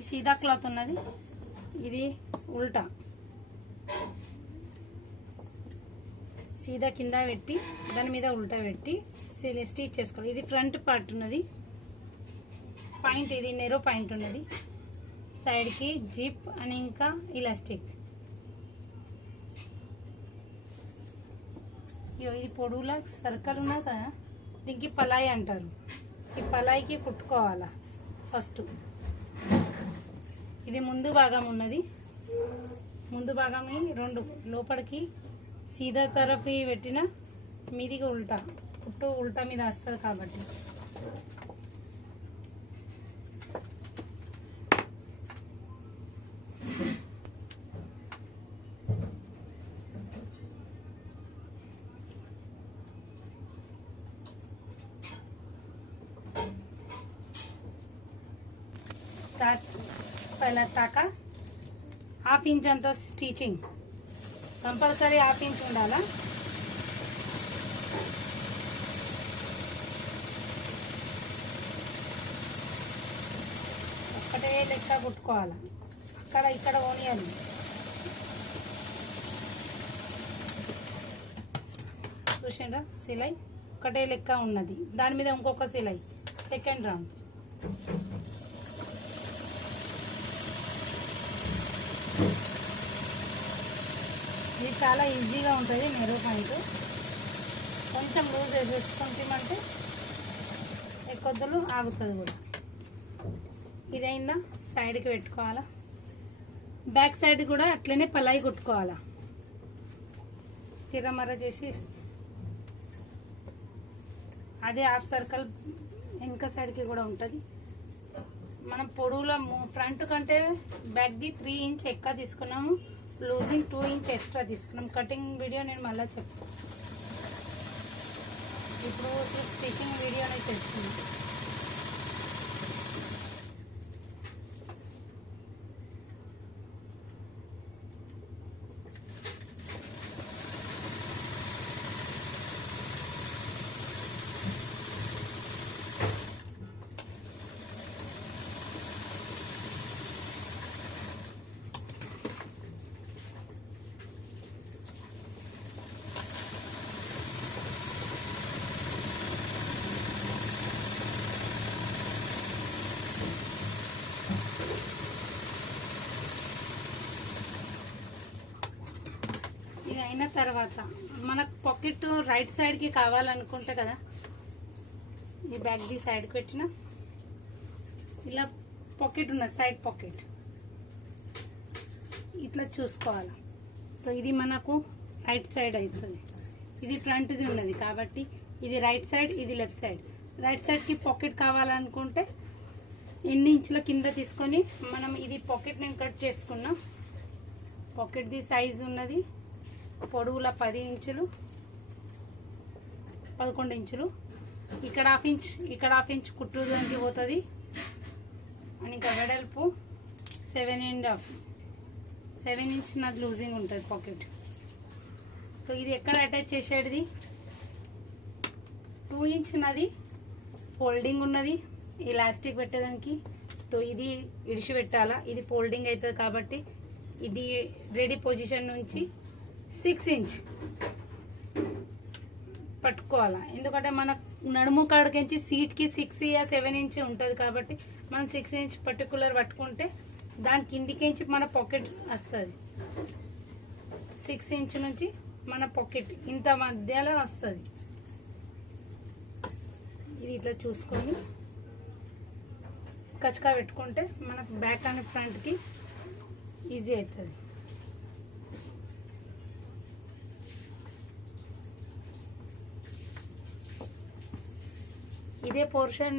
ఇది సీదా క్లాత్ ఉన్నది, ఇది ఉల్టా. సీదా కింద పెట్టి దాని మీద ఉల్టా పెట్టి స్టిచ్ చేసుకోవాలి. ఇది ఫ్రంట్ పార్ట్ ఉన్నది, పాయింట్ ఇది నెరో పాయింట్ ఉన్నది, సైడ్కి జిప్ అని ఇంకా ఇలాస్టిక్. ఇది పొడవులా సర్కిల్ ఉన్నది కదా, దీనికి పలాయి అంటారు. ఈ పలాయికి కుట్టుకోవాలా ఫస్ట్. ఇది ముందు భాగం ఉన్నది, ముందు భాగం రెండు లోపలికి సీదా తరఫీ పెట్టిన మీదికి ఉల్టా, కుట్టు ఉల్టా మీద వస్తుంది కాబట్టి. पहिला टाका हाफ इंच अंत स्टिचिंग कंपल्सरी हाफ इंच ఉండాలా. ఒకటే లెక్క కుట్టుకోవాలి, అక్కడ ఇక్కడ ఓనియాలి. చూసిండ్రా సిలై ఒకటే లెక్క ఉన్నది, దాని మీద ఇంకొక సిలై సెకండ్ రౌండ్. ఇది చాలా ఈజీగా ఉంటుంది. నెరో పాయింట్ కొంచెం లూజ్ వేసేసుకుంటామంటే కొద్దులు ఆగుతుంది కూడా. ఇదైనా సైడ్కి పెట్టుకోవాలా, బ్యాక్ సైడ్ కూడా అట్లనే పలాయి కుట్టుకోవాలా. తిరమర చేసి అదే హాఫ్ సర్కిల్ వెనక సైడ్కి కూడా ఉంటుంది. మనం పొడవులో ఫ్రంట్ కంటే బ్యాక్ది 3 ఇంచ్ ఎక్కువ తీసుకున్నాము, లూజింగ్ 2 ఇంచ్ ఎక్స్ట్రా తీసుకున్నాం. కటింగ్ వీడియో నేను మళ్ళీ చెప్తాను. ఇప్పుడు స్టిచ్చింగ్ వీడియోనే చేస్తున్నాను. ఇది అయిన తర్వాత మనకు పాకెట్ రైట్ సైడ్కి కావాలనుకుంటే కదా, ఈ బ్యాక్ది సైడ్కి పెట్టిన ఇలా పాకెట్ ఉన్నది, సైడ్ పాకెట్ ఇట్లా చూసుకోవాలి. సో ఇది మనకు రైట్ సైడ్ అవుతుంది. ఇది ఫ్రంట్ది ఉన్నది కాబట్టి ఇది రైట్ సైడ్, ఇది లెఫ్ట్ సైడ్. రైట్ సైడ్కి పాకెట్ కావాలనుకుంటే ఎన్ని ఇంచుల కింద తీసుకొని మనం ఇది పాకెట్ నేను కట్ చేసుకున్నా. పాకెట్ది సైజ్ ఉన్నది పొడవుల 10 ఇంచులు, 11 ఇంచులు. ఇక్కడ హాఫ్ ఇంచ్, ఇక్కడ హాఫ్ ఇంచ్ కుట్టు దానికి పోతుంది. అని ఇంకా వెడల్పు 7 ఇంచ్ నాది లూజింగ్ ఉంటుంది పాకెట్. సో ఇది ఎక్కడ అటాచ్ చేసేది, 2 ఇంచ్ నాది ఫోల్డింగ్ ఉన్నది ఎలాస్టిక్ పెట్టేదానికి. సో ఇది ఇడిచి పెట్టాలా, ఇది ఫోల్డింగ్ అవుతుంది కాబట్టి ఇది రెడీ పొజిషన్ నుంచి 6 ఇంచ్ పట్టుకోవాలా. ఎందుకంటే మన నడుము కాడికించి సీట్కి 6 या 7 ఇంచ్ ఉంటుంది కాబట్టి మనం 6 ఇంచ్ పర్టికులర్ పట్టుకుంటే దాని కిందికించి మన పాకెట్ వస్తుంది. 6 ఇంచ్ నుంచి మన పాకెట్ ఇంత మధ్యలో వస్తుంది. ఇది ఇట్లా చూసుకొని కచకా పెట్టుకుంటే మనకు బ్యాక్ అండ్ ఫ్రంట్కి ఈజీ అవుతుంది. ఇదే పోర్షన్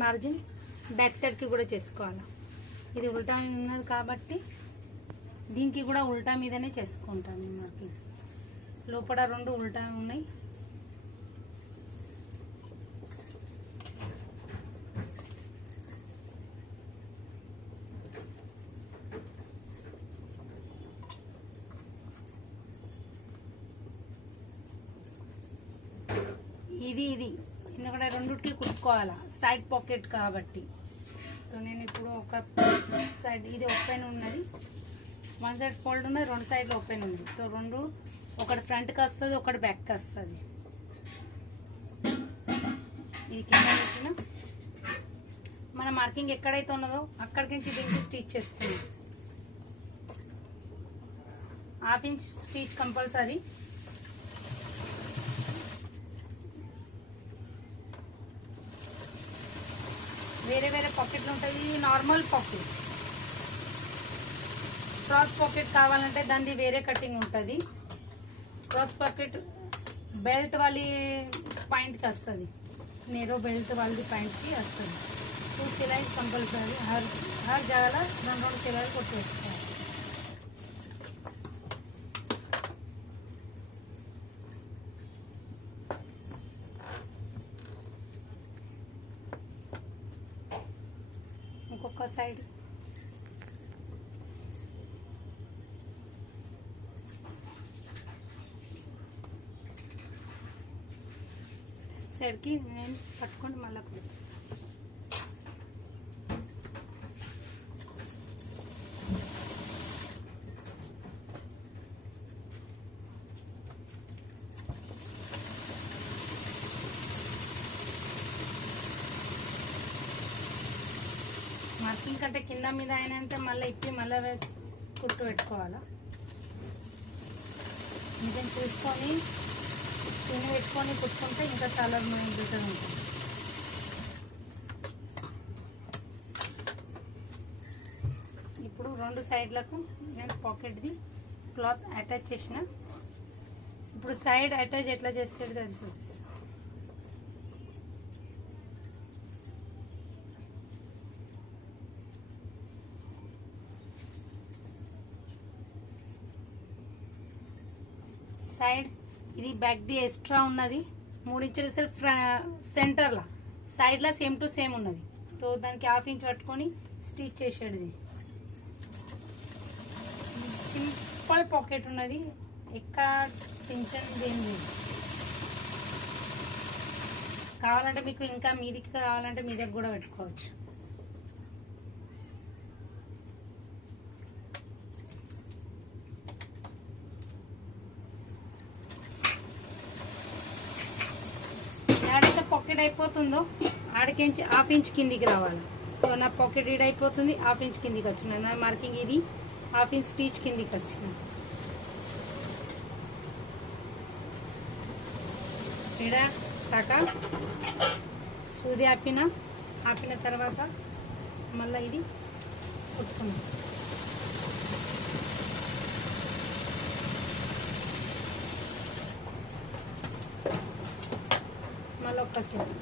మార్జిన్ బ్యాక్ సైడ్కి కూడా చేసుకోవాలి. ఇది ఉల్టా ఉన్నది కాబట్టి దీనికి కూడా ఉల్టా మీదనే చేసుకుంటాను. మనకి లోపల 2 ఉల్టా ఉన్నాయి. ఇది ఎందుకంటే రెండుకి కుట్టుకోవాలా, సైడ్ పాకెట్ కాబట్టి సో నేను ఇప్పుడు ఒక సైడ్ ఇది ఓపెన్ ఉన్నది, వన్ సైడ్ ఫోల్డ్ ఉన్నది, రెండు సైడ్లు ఓపెన్ ఉంది. సో రెండు, ఒకటి ఫ్రంట్కి వస్తుంది, ఒకటి బ్యాక్కి వస్తుంది. ఇది కింద పెట్టిన మన మార్కింగ్ ఎక్కడైతే ఉన్నదో అక్కడికి నుంచి దీనికి స్టిచ్ చేసుకున్నాం. 1/2 ఇంచ్ స్టిచ్ కంపల్సరీ. వేరే వేరే పాకెట్లు ఉంటుంది. ఇది నార్మల్ పాకెట్. క్రాస్ పాకెట్ కావాలంటే దాన్ని వేరే కటింగ్ ఉంటుంది. క్రాస్ పాకెట్ బెల్ట్ వాళ్ళ పాయింట్కి వస్తుంది, నేరో బెల్ట్ వాళ్ళది పాయింట్కి వస్తుంది. 2 సిलाई కంపల్సరీ. హర్ జాగాల 2 సిలాయిలు కొట్టేసుకోవాలి. ఇంకొక సైడ్ సైడ్కి నేను పట్టుకొని మళ్ళీ కుడతాను. మార్కింగ్ కంటే కింద మీద అయినంటే మళ్ళీ ఇప్పి మళ్ళీ కుట్టు పెట్టుకోవాలా. నిజం చూసుకొని తిని పెట్టుకొని కుట్టుకుంటే ఇంకా చాలా మంచిగా ఉంటుంది. ఇప్పుడు 2 సైడ్లకు నేను పాకెట్ది క్లాత్ అటాచ్ చేసిన. ఇప్పుడు సైడ్ అటాచ్ ఎట్లా చేసేది అది చూపిస్తాను. సైడ్ ఇది బ్యాక్ది ఎక్స్ట్రా ఉన్నది 3 ఇంచులు సెల్ఫ్ సెంటర్లో, సైడ్లో సేమ్ టు సేమ్ ఉన్నది. సో దానికి 1/2 ఇంచ్ పట్టుకొని స్టిచ్ చేసేది. సింపుల్ పాకెట్ ఉన్నది, ఎక్కడ టెన్షన్ ఏం లేదు. కావాలంటే మీకు ఇంకా మీదికి కావాలంటే మీ దగ్గర కూడా పెట్టుకోవచ్చు. ఆడైతే పాకెట్ అయిపోతుందో ఆడికించి 1/2 ఇంచ్ కిందికి రావాలి. సో నా పాకెట్ ఈడ అయిపోతుంది, 1/2 ఇంచ్ కిందికి వచ్చిన నా మార్కింగ్ ఇది 1/2 ఇంచ్ స్టిచ్ కిందికి వచ్చిన. ఈడ దాకా సూది ఆపిన తర్వాత మళ్ళీ ఇది కుట్టుకున్నాం. మళ్ళీ ఒక్కసారి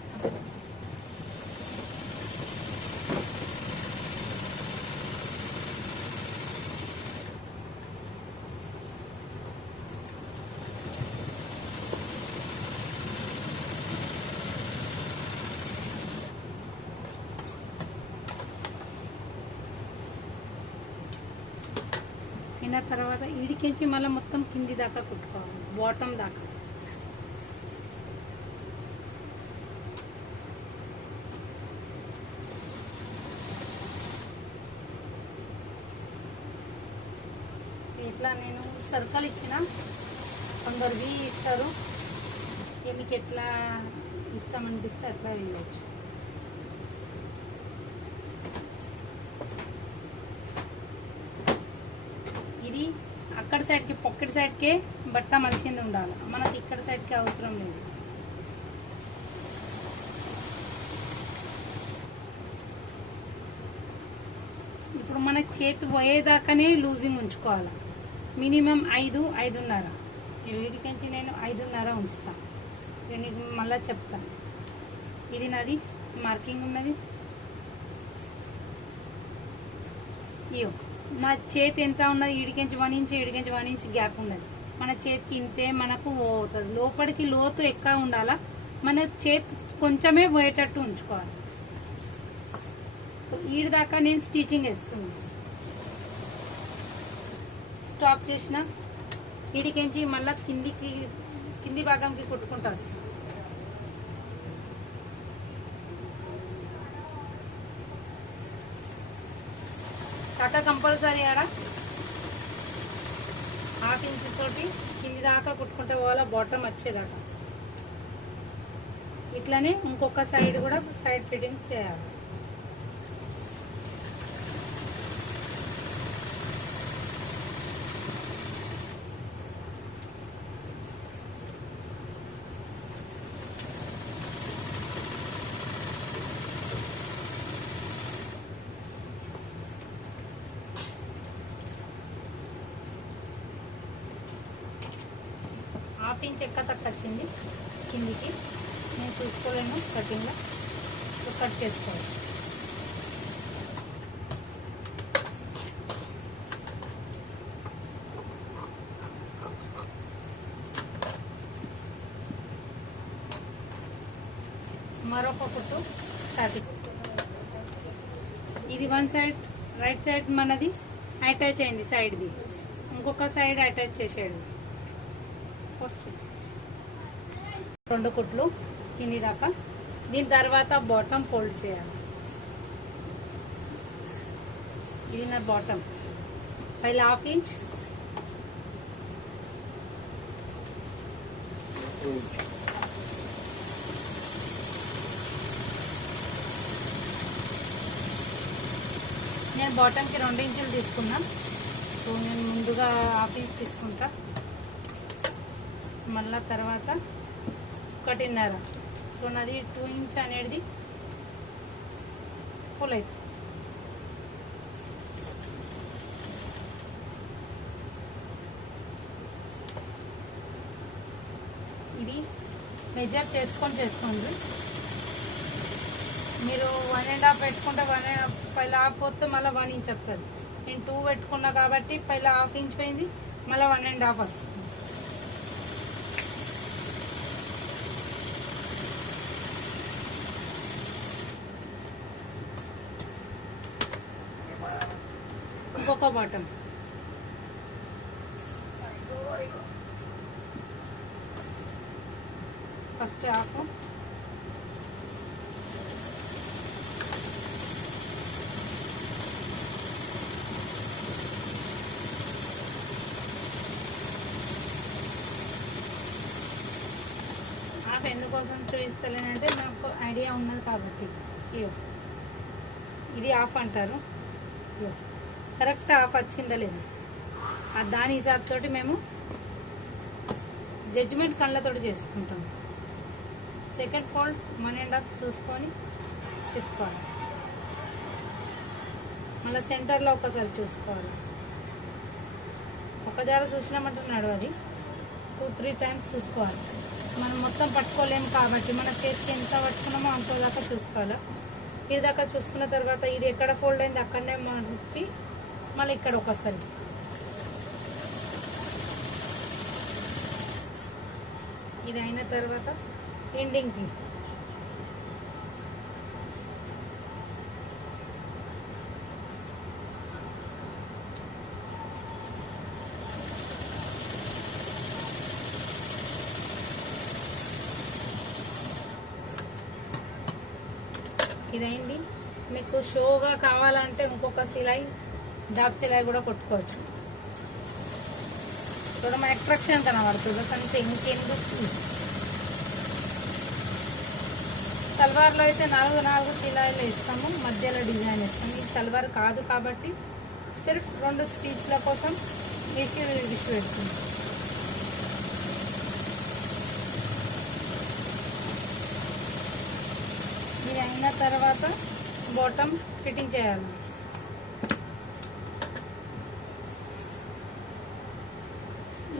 అయిన తర్వాత ఈడికించి మళ్ళీ మొత్తం కింది దాకా కుట్టుకోవాలి, బాటమ్ దాకా. ఇట్లా నేను సర్కిల్ ఇచ్చిన, కొందరు వి ఇస్తారు, మీకు ఎట్లా ఇష్టం అనిపిస్తే అట్లా వెళ్ళచ్చు. ఇది అక్కడ సైడ్కి పాకెట్ సైడ్కే బట్ట మలిసింది ఉండాలి, మనకి ఇక్కడ సైడ్కి అవసరం లేదు. ఇప్పుడు మన చేతి పోయేదాకానే లూజింగ్ ఉంచుకోవాలి. మినిమం 5-5.5. వీడికించి నేను 5.5 ఉంచుతాను. నేను మళ్ళీ చెప్తాను. ఇది నాది మార్కింగ్ ఉన్నది. ఇయో నా చేతి ఎంత ఉన్నది, ఈడికించి 1 ఇంచ్, ఈడికించి 1 ఇంచ్ గ్యాప్ ఉన్నది. మన చేతికి ఇంతే మనకు పోతుంది. లోపలికి లోతు ఎక్కువ ఉండాలా, మన చేతి కొంచెమే పోయేటట్టు ఉంచుకోవాలి. ఈడి దాకా నేను స్టిచింగ్ వేస్తుంది. స్టాప్ చేసిన ఈడికించి మళ్ళీ కింది భాగంకి కుట్టుకుంటూ వస్తాను. కాక కంపల్సరీ ఆడ హాఫ్ ఇంచ్ తోటి కింది దాకా కుట్టుకుంటే పోవాలా, బాటమ్ వచ్చేదాకా. ఇట్లనే ఇంకొక సైడ్ కూడా సైడ్ ఫిట్టింగ్ చేయాలి. హాఫ్ ఇంచ్ ఎక్క తక్కువ వచ్చింది కిందికి, నేను చూసుకోలేను కటింగ్లో, కట్ చేసుకోవాలి. మరొక కుట్టు స్టార్టింగ్. ఇది వన్ సైడ్ రైట్ సైడ్ మనది అటాచ్ అయింది, సైడ్ది ఇంకొక సైడ్ అటాచ్ చేసాడు. రెండు కుట్లు కింది దాకా. దీని తర్వాత బాటమ్ ఫోల్డ్ చేయాలి. ఇది నా బాటమ్, పైన హాఫ్ ఇంచ్, నేను బాటమ్కి 2 ఇంచులు తీసుకున్నా. సో నేను ముందుగా హాఫ్ ఇంచ్ తీసుకుంటా, మళ్ళా తర్వాత 1.5. సో నాది 2 ఇంచ్ అనేది ఫుల్ అవుతుంది. ఇది మెజర్ చేసుకోండి. మీరు 1.5 పెట్టుకుంటే 1.5 పైన హాఫ్ పోతే మళ్ళీ 1 ఇంచ్ వస్తుంది. నేను 2 పెట్టుకున్నా కాబట్టి పైన హాఫ్ ఇంచ్ పోయింది, మళ్ళీ 1.5 వస్తుంది. ఇంకొక బాటమ్, ఫస్ట్ హాఫ్, హాఫ్ ఎందుకోసం చూపిస్తలేనంటే నాకు ఐడియా ఉన్నది కాబట్టి. ఇది హాఫ్ అంటారు, కరెక్ట్ హాఫ్ వచ్చిందా లేదా దాని హిసాబ్ తోటి మేము జడ్జిమెంట్ కళ్ళతో చేసుకుంటాం. సెకండ్ ఫోల్డ్ 1.5 చూసుకొని చేసుకోవాలి. మళ్ళీ సెంటర్లో ఒకసారి చూసుకోవాలి. ఒక జాల చూసినామంటున్నాడు, అది 2-3 టైమ్స్ చూసుకోవాలి. మనం మొత్తం పట్టుకోలేము కాబట్టి మన చేతికి ఎంత పట్టుకున్నామో అంత దాకా చూసుకోవాలి. ఇది దాకా చూసుకున్న తర్వాత ఇది ఎక్కడ ఫోల్డ్ అయింది అక్కడనే మనకి మళ్ళీ ఇక్కడ ఒకసారి ఇది అయిన తర్వాత ఎండింగ్కి ఇదైంది. మీకు షోగా కావాలంటే ఇంకొక సిలాయి డాబ్ సిలాయి కూడా కొట్టుకోవచ్చు. ఇప్పుడు మా అట్రాక్షన్ కనబడుతుంది అంటే ఇంకెందుకు. సల్వార్లో అయితే 4 సిలాయిలు ఇస్తాము, మధ్యలో డిజైన్ ఇస్తాము. ఈ సల్వార్ కాదు కాబట్టి సిర్ఫ్ 2 స్టిచ్ల కోసం వేసి పెడుతుంది. ఇది అయిన తర్వాత బాటమ్ ఫిట్టింగ్ చేయాలి.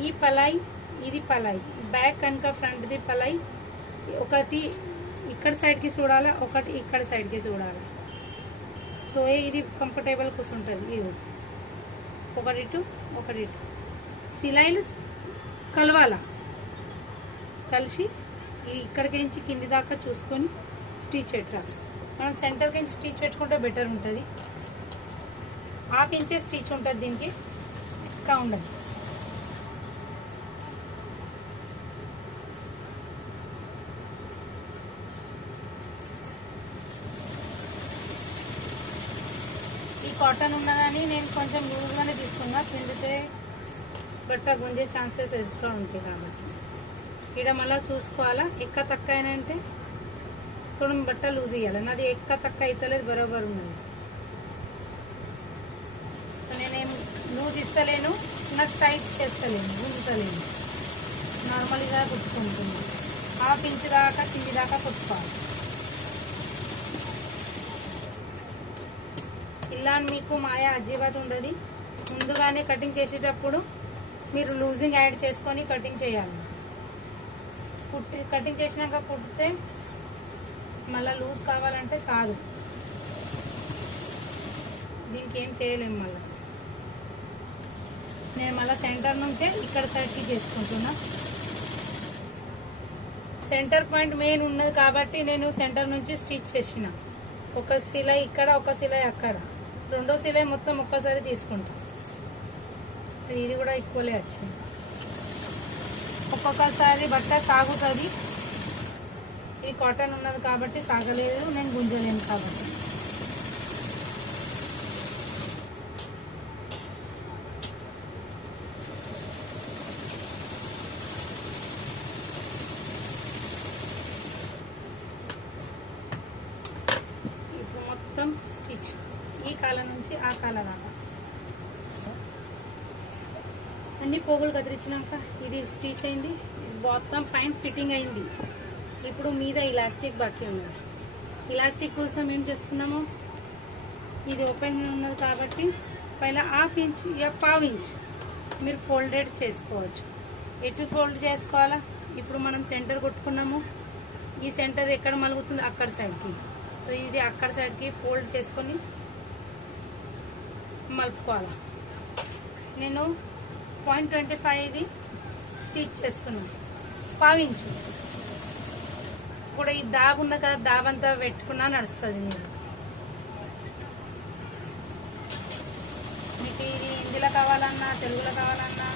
ఈ పలాయి, ఇది పలాయి, బ్యాక్ కనుక ఫ్రంట్ది పలాయి ఒకటి ఇక్కడ సైడ్కి చూడాలి, ఒకటి ఇక్కడ సైడ్కి చూడాలి. సో ఇది కంఫర్టబుల్ కూర్చుంటుంది. ఇది ఒకటి సిలాయిలు కలవాల, కలిసి ఇక్కడికించి కింది దాకా చూసుకొని స్టిచ్ పెట్టాలి. మనం సెంటర్కి స్టిచ్ పెట్టుకుంటే బెటర్ ఉంటుంది. ½ ఇంచే స్టిచ్ ఉంటుంది దీనికి, ఇంకా ఉండదు. ఈ కాటన్ ఉన్నదని నేను కొంచెం లూజ్గానే తీసుకున్నా, పిండితే బట్ట గుంజే ఛాన్సెస్ ఎక్కువ ఉంటాయి కాబట్టి ఇక్కడ మళ్ళీ చూసుకోవాలా. ఎక్క తక్క అయినంటే తొడం బట్ట లూజ్ ఇవ్వాలి. నాది ఎక్క తక్క అవుతలేదు, బరోబర్ ఉన్నది. నేనేం లూజ్ ఇస్తలేను, నాకు టైట్ చేస్తలేను, గుంజుతలేను, నార్మల్గా కుట్టుకుంటుంది. హాఫ్ ఇంచ్ దాకా కింది దాకా కుట్టుకోవాలి. ఇలా మీకు మాయా అజ్జీబాత్ ఉండదు. ముందుగానే కటింగ్ చేసేటప్పుడు మీరు లూజింగ్ యాడ్ చేసుకొని కటింగ్ చేయాలి. కటింగ్ చేసినాక కుట్టితే మళ్ళీ లూజ్ కావాలంటే కాదు, దీనికి ఏం చేయలేము. మళ్ళీ నేను మళ్ళీ సెంటర్ నుంచే ఇక్కడ సైడ్కి చేసుకుంటున్నా. సెంటర్ పాయింట్ మెయిన్ ఉన్నది కాబట్టి నేను సెంటర్ నుంచి స్టిచ్ చేసిన. ఒక సిలై ఇక్కడ, ఒక సిలై అక్కడ, రెండో సిలై మొత్తం ఒక్కసారి తీసుకుంటా. ఇది కూడా ఈక్వలే వచ్చింది. ఒక్కొక్కసారి బట్ట సాగుతుంది. ఇది కాటన్ ఉన్నది కాబట్టి సాగలేదు, నేను గుంజలేను కాబట్టి. ఇప్పుడు మొత్తం స్టిచ్ ఈ కాల నుంచి ఆ కాల దాకా అన్ని పోగులు కదిరించినాక ఇది స్టిచ్ అయింది. మొత్తం పైన ఫిట్టింగ్ అయింది. ఇప్పుడు మీద ఇలాస్టిక్ బాకీ ఉన్నది. ఇలాస్టిక్ కోసం ఏం చేస్తున్నాము, ఇది ఓపెన్ ఉన్నది కాబట్టి పైన హాఫ్ ఇంచ్ या పావు ఇంచ్ మీరు ఫోల్డెడ్ చేసుకోవచ్చు. ఎటు ఫోల్డ్ చేసుకోవాలా, ఇప్పుడు మనం సెంటర్ కొట్టుకున్నాము, ఈ సెంటర్ ఎక్కడ మలుగుతుంది అక్కడ సైడ్కి. సో ఇది అక్కడ సైడ్కి ఫోల్డ్ చేసుకొని మలుపుకోవాలా. నేను 0.25 ఇది స్టిచ్ చేస్తున్నాను, పావించు కూడా. ఈ దాబు ఉన్న కదా, దాబంతా పెట్టుకున్నా నడుస్తుంది. మీకు ఇది హిందీలో కావాలన్నా తెలుగులో కావాలన్నా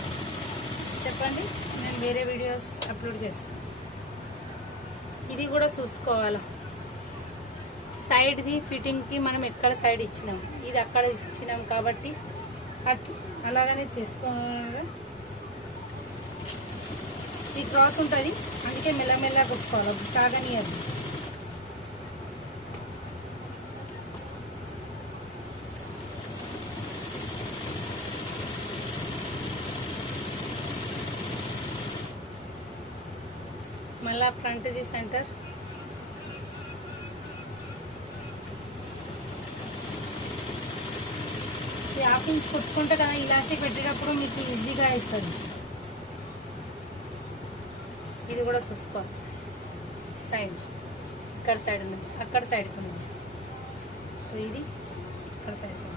చెప్పండి, నేను వేరే వీడియోస్ అప్లోడ్ చేస్తాను. ఇది కూడా చూసుకోవాలా. సైడ్ది ఫిట్టింగ్కి మనం ఎక్కడ సైడ్ ఇచ్చినాం, ఇది అక్కడ ఇచ్చినాం కాబట్టి అలాగనే చేసుకోవాలి. ఈ క్రాస్ ఉంటుంది, అందుకే మెల్లమెల్ల కొట్టుకోవాలి, సాగని అది. మళ్ళా ఫ్రంట్ది సెంటర్ హాఫ్ ఇంచ్ కుట్టుకుంటే కదా ఇలాస్టిక్ పెట్టేటప్పుడు మీకు ఈజీగా అవుతుంది. ఇది కూడా చూసుకోవాలి. సైడ్ ఇక్కడ సైడ్ ఉన్నది, అక్కడ సైడ్కి ఉన్నది, ఇది ఇక్కడ సైడ్ ఉన్నది.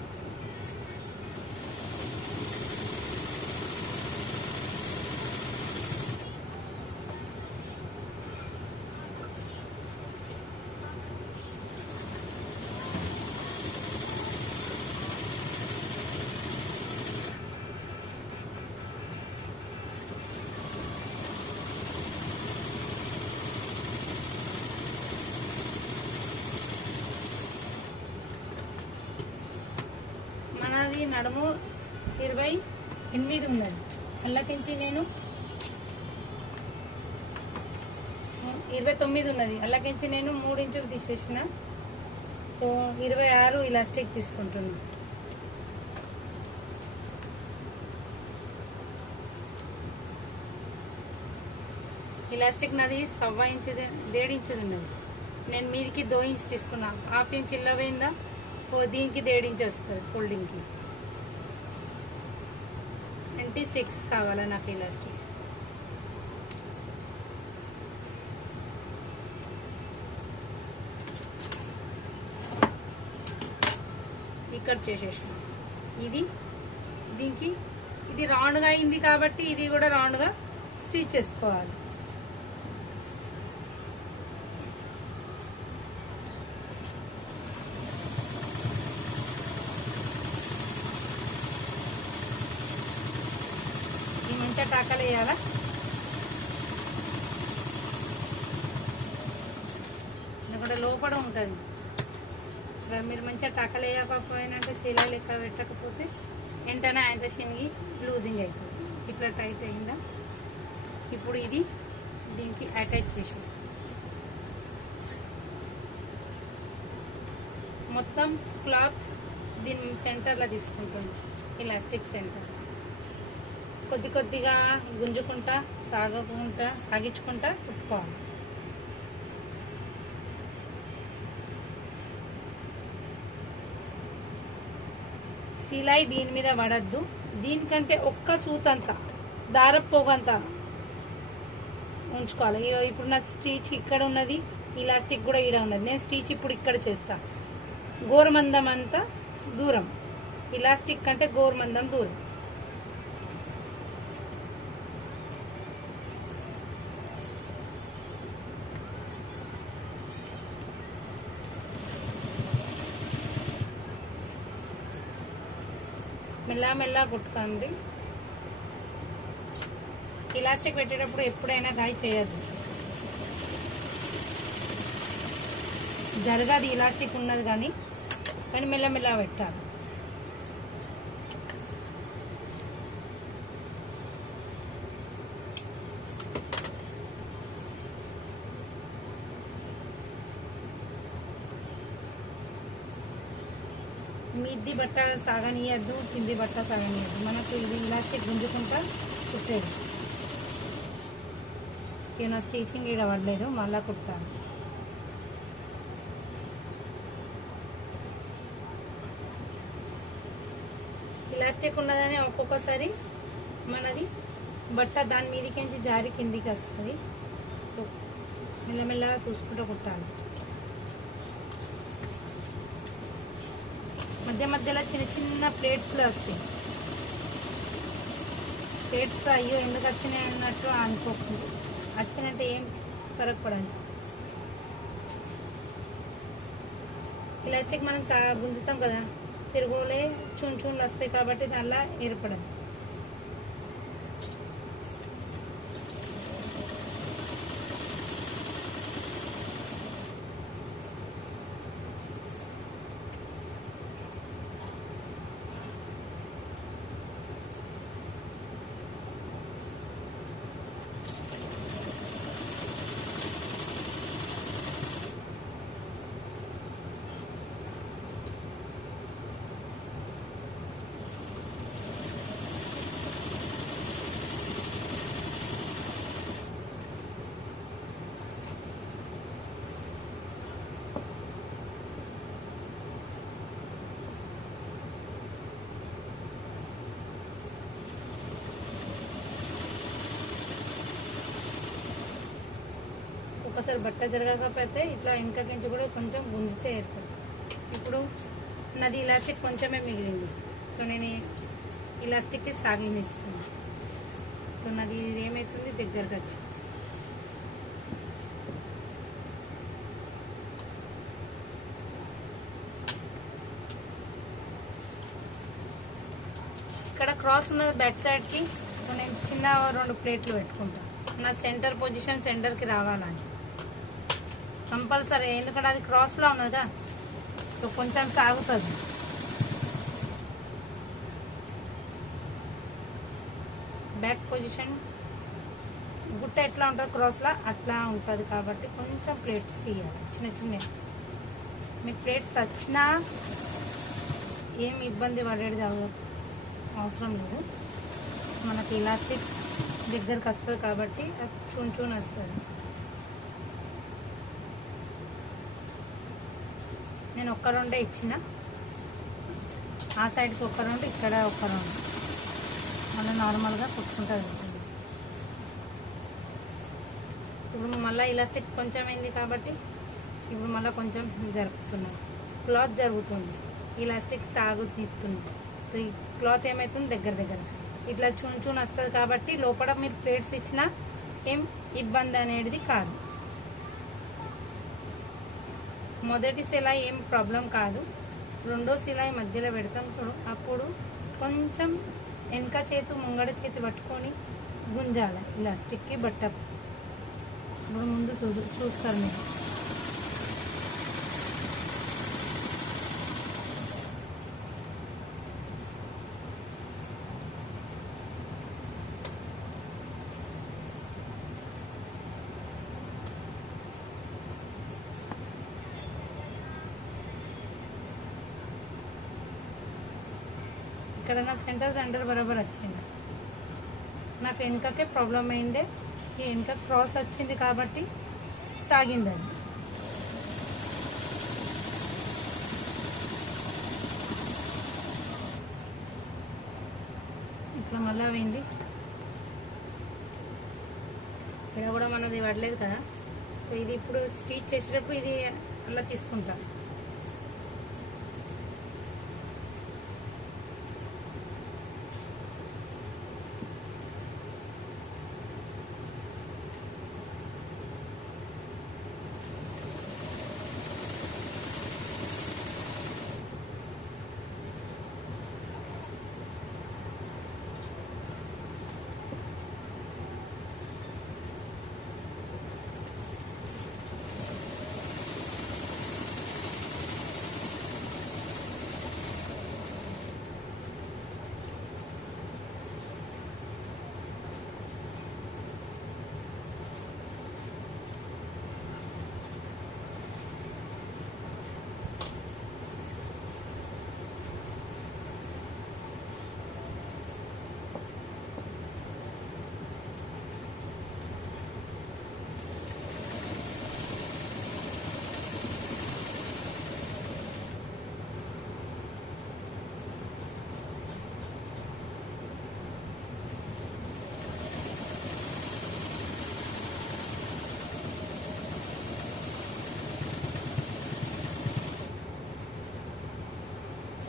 మనది నడుము 28 ఉన్నది, అల్లకించి నేను 29 ఉన్నది, అల్లకించి నేను 3 ఇంచులు తీసేసిన. సో 26 ఇలాస్టిక్ తీసుకుంటున్నాను. ఇలాస్టిక్ నాది 1.25 ఇంచ్ 1.5 ఇంచుది ఉన్నది. నేను మీదికి 2 ఇంచ్ తీసుకున్నా, హాఫ్ ఇంచ్ ఇల్ల పోయిందా, దీనికి 1.5 ఇంచ్ వస్తుంది ఫోల్డింగ్కి. 26 కావాలా నాకు ఇలాస్టిక్. ఇక్కడ చేసేసిన ఇది, దీనికి ఇది రౌండ్గా అయింది కాబట్టి ఇది కూడా రౌండ్గా స్టిచ్ చేసుకోవాలి. ఈ మంచిగా టాకాలు వేయాలా. ఎందుకంటే లోపల ఉంటుంది, మీరు మంచిగా టకలేయకపోయినంటే సీలా లెక్క పెట్టకపోతే వెంటనే ఆయన శనిగి లూజింగ్ అవుతుంది. ఇట్లా టైట్ అయిందా. ఇప్పుడు ఇది దీనికి అటాచ్ చేసి మొత్తం క్లాత్ దీని సెంటర్లో తీసుకుంటుంది. ఇలాస్టిక్ సెంటర్ కొద్ది కొద్దిగా గుంజుకుంటా సాగించుకుంటా కుట్టుకోవాలి. సిలాయి దీని మీద పడద్దు. దీనికంటే ఒక్క సూతంతా దారపు పోగంతా ఉంచుకోవాలి. ఇప్పుడు నాకు స్టిచ్ ఇక్కడ ఉన్నది, ఇలాస్టిక్ కూడా ఈడ ఉన్నది. నేను స్టిచ్ ఇప్పుడు ఇక్కడ చేస్తా. గోరుమందం అంతా దూరం, ఇలాస్టిక్ కంటే గోరుమందం దూరం. మెల్లమెల్ల కుట్టుకోండి. ఇలాస్టిక్ పెట్టేటప్పుడు ఎప్పుడైనా గాయ చేయద్దు. జరగదు ఇలాస్టిక్ ఉన్నది కానీ మెల్లమెల్ల పెట్టాలి. మీది బట్ట సాగనీయద్దు, కింది బట్ట సాగనీయద్దు. మనకు ఇది ఇలాస్టిక్ గుంజుకుంటా కుట్టేది. ఇక నా స్టిచింగ్ ఈడ పడలేదు, మళ్ళా కుట్టాను. ఇలాస్టిక్ ఉన్నదని ఒక్కొక్కసారి మనది బట్ట దాని మీదకించి జారి కిందికి వస్తుంది. మెల్లమెల్లగా చూసుకుంటూ కుట్టాలి. మధ్య మధ్యలో చిన్న చిన్న ప్లేట్స్లో వస్తాయి. ప్లేట్స్లో అయ్యో ఎందుకు వచ్చినాయి అన్నట్టు అనుకోకుండా వచ్చినట్టు ఏం ఫరక్ పడచ్చు. ఇలాస్టిక్ మనం గుంజుతాం కదా, తిరుగులే చూన్లు వస్తాయి కాబట్టి దానిలా ఏర్పడదు. ఒకసారి బట్ట జరగకపోతే ఇట్లా వెనకకించి కూడా కొంచెం గుంజితే ఏర్పడుతుంది. ఇప్పుడు నాది ఇలాస్టిక్ కొంచెమే మిగిలింది, సో నేను ఇలాస్టిక్కి సాగినిస్తున్నాను. సో నాది ఏమవుతుంది, దగ్గరకు వచ్చి ఇక్కడ క్రాస్ ఉన్నది బ్యాక్ సైడ్కి. నేను చిన్న 2 ప్లేట్లు పెట్టుకుంటాను. నా సెంటర్ పొజిషన్ సెంటర్కి రావాలని కంపల్సరీ, ఎందుకంటే అది క్రాస్లో ఉన్నదా, సో కొంచెం సాగుతుంది. బ్యాక్ పొజిషన్ గుట్ట ఎట్లా ఉంటుంది క్రాస్లో అట్లా ఉంటుంది కాబట్టి కొంచెం ప్లేట్స్ తీయాలి చిన్న చిన్న. మీకు ప్లేట్స్ వచ్చినా ఏం ఇబ్బంది పడేది అవసరం లేదు. మనకి ఇలాస్టిక్ దగ్గరకు వస్తుంది కాబట్టి చూన్ వస్తుంది. నేను 1 రౌండే ఇచ్చిన, ఆ సైడ్కి 1 రౌండ్, ఇక్కడ 1 రౌండ్, మళ్ళీ నార్మల్గా కుట్టుకుంటూ వెళ్తుంది. ఇప్పుడు మళ్ళీ ఇలాస్టిక్ కొంచెం అయింది కాబట్టి ఇప్పుడు మళ్ళీ కొంచెం జరుపుతున్నాను. క్లాత్ జరుగుతుంది, ఇలాస్టిక్ సాగుతుంది. ఈ క్లాత్ ఏమవుతుంది, దగ్గర ఇట్లా చూన్ వస్తుంది కాబట్టి లోపల మీరు ప్లేట్స్ ఇచ్చినా ఏం ఇబ్బంది అనేది కాదు. మొదటి సిలాయి ఏం ప్రాబ్లం కాదు, రెండో సిలాయి మధ్యలో పెడతాం చూడు, అప్పుడు కొంచెం వెనక చేతి ముంగడ చేతి పట్టుకొని గుంజాలి ఇలాస్టిక్కి బట్ట. ఇప్పుడు ముందు చూస్తారు మీరు. ఇక్కడ నా సెంటర్ బరాబర్ వచ్చింది. నాకు వెనకకే ప్రాబ్లం అయిందే, ఈ వెనక క్రాస్ వచ్చింది కాబట్టి సాగింది అది. ఇట్లా మళ్ళీ పోయింది. ఇక్కడ కూడా మనది పడలేదు కదా. సో ఇది ఇప్పుడు స్టిచ్ చేసేటప్పుడు ఇది అలా తీసుకుంటాను.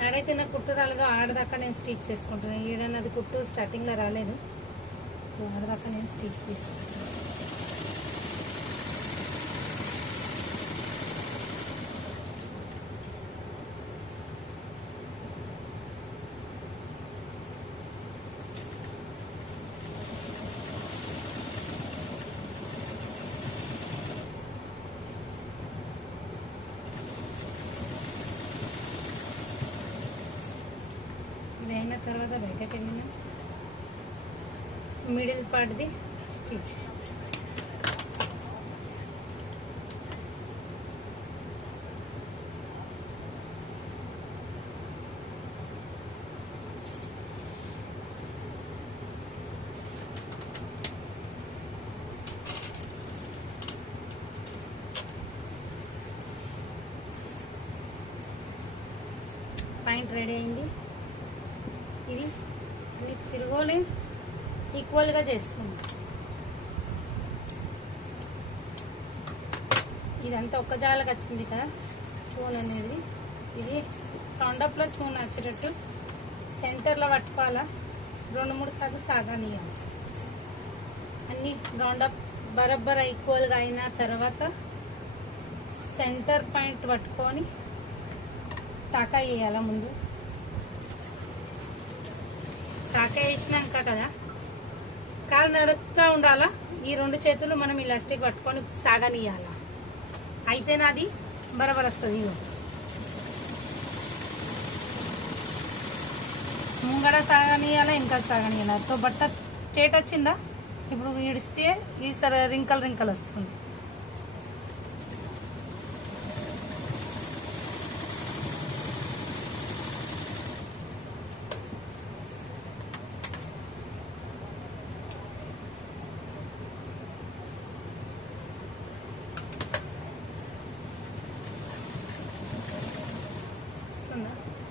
ఆడైతే నాకు కుట్టు రాలుగా ఆడదాకా నేను స్టిచ్ చేసుకుంటాను. ఈడన్నది కుట్టు స్టార్టింగ్లో రాలేదు. సో ఆడదాకా నేను స్టిచ్ తీసుకుంటాను. అయిన తర్వాత బయటకు వెళ్ళిన మిడిల్ పార్ట్ది స్టిచ్. పాయింట్ రెడీ అయింది. ఇది తిరగోలి ఈక్వల్గా చేస్తుంది. ఇదంతా ఒక్క జాలకు వచ్చింది కదా చూన్ అనేది. ఇది రౌండప్లో చూన్ వచ్చేటట్టు సెంటర్లో పట్టుకోవాలా. 2-3 సార్లు సాగనియాలి. అన్నీ రౌండప్ బరబ్బర ఈక్వల్గా అయిన తర్వాత సెంటర్ పాయింట్ పట్టుకొని టాకా వేయాలా. ముందు టాకా వేసినాక కదా కాలు నడుపుతూ ఉండాలా. ఈ 2 చేతులు మనం ఇలాస్టిక్ పట్టుకొని సాగనియాలా. అయితేనే అది బరబర్ వస్తుంది. ముంగడ సాగనియాలా, ఇంకా సాగనియాలా. సో బట్ట స్ట్రేట్ వచ్చిందా. ఇప్పుడు ఈడిస్తే ఈ రింకల్ వస్తుంది.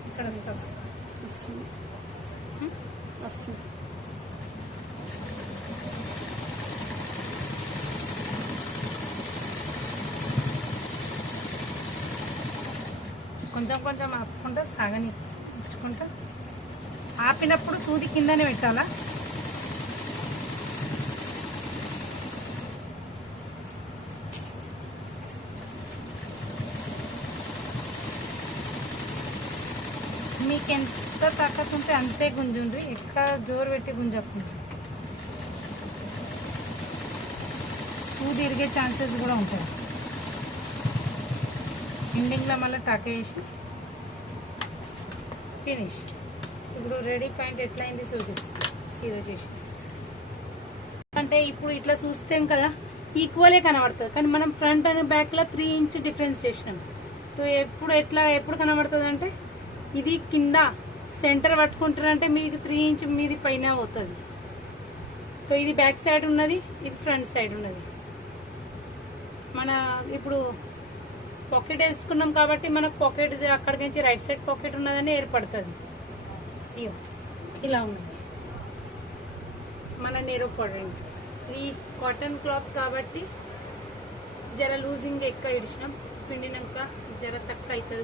ఇక్కడ వస్తుంది. కొంచెం ఆపుకుంటా సాగని ఉంచుకుంటా. ఆపినప్పుడు సూది కిందనే పెట్టాలా. మీకు ఎంత తాకత్ ఉంటే అంతే గుంజుండ్రి. ఎక్కడ జోరు పెట్టి గుంజకుండా సూది ఇరిగే ఛాన్సెస్ కూడా ఉంటాయి. ఎండింగ్లో మళ్ళీ టాకా వేసి ఫినిష్. ఇప్పుడు రెడీ పాయింట్ ఎట్లా అయింది చూపిస్తుంది సీదా చేసి. అంటే ఇప్పుడు ఇట్లా చూస్తాం కదా ఈక్వలే కనబడుతుంది. కానీ మనం ఫ్రంట్ అండ్ బ్యాక్లో 3 ఇంచ్ డిఫరెన్స్ చేసినాం. సో ఎప్పుడు కనబడుతుంది అంటే ఇది కింద సెంటర్ పట్టుకుంటారంటే మీకు 3 ఇంచ్ మీది పైన పోతుంది. సో ఇది బ్యాక్ సైడ్ ఉన్నది, ఇది ఫ్రంట్ సైడ్ ఉన్నది. మన ఇప్పుడు పాకెట్ వేసుకున్నాం కాబట్టి మనకు పాకెట్ అక్కడికి నుంచి రైట్ సైడ్ పాకెట్ ఉన్నదని ఏర్పడుతుంది. ఇగో ఇలా ఉన్నది మన నేరో పడండి. ఇది కాటన్ క్లాత్ కాబట్టి జర లూజింగ్ ఎక్కువ ఇడిచినాం, పిండినాక జర తక్కువ అవుతుంది.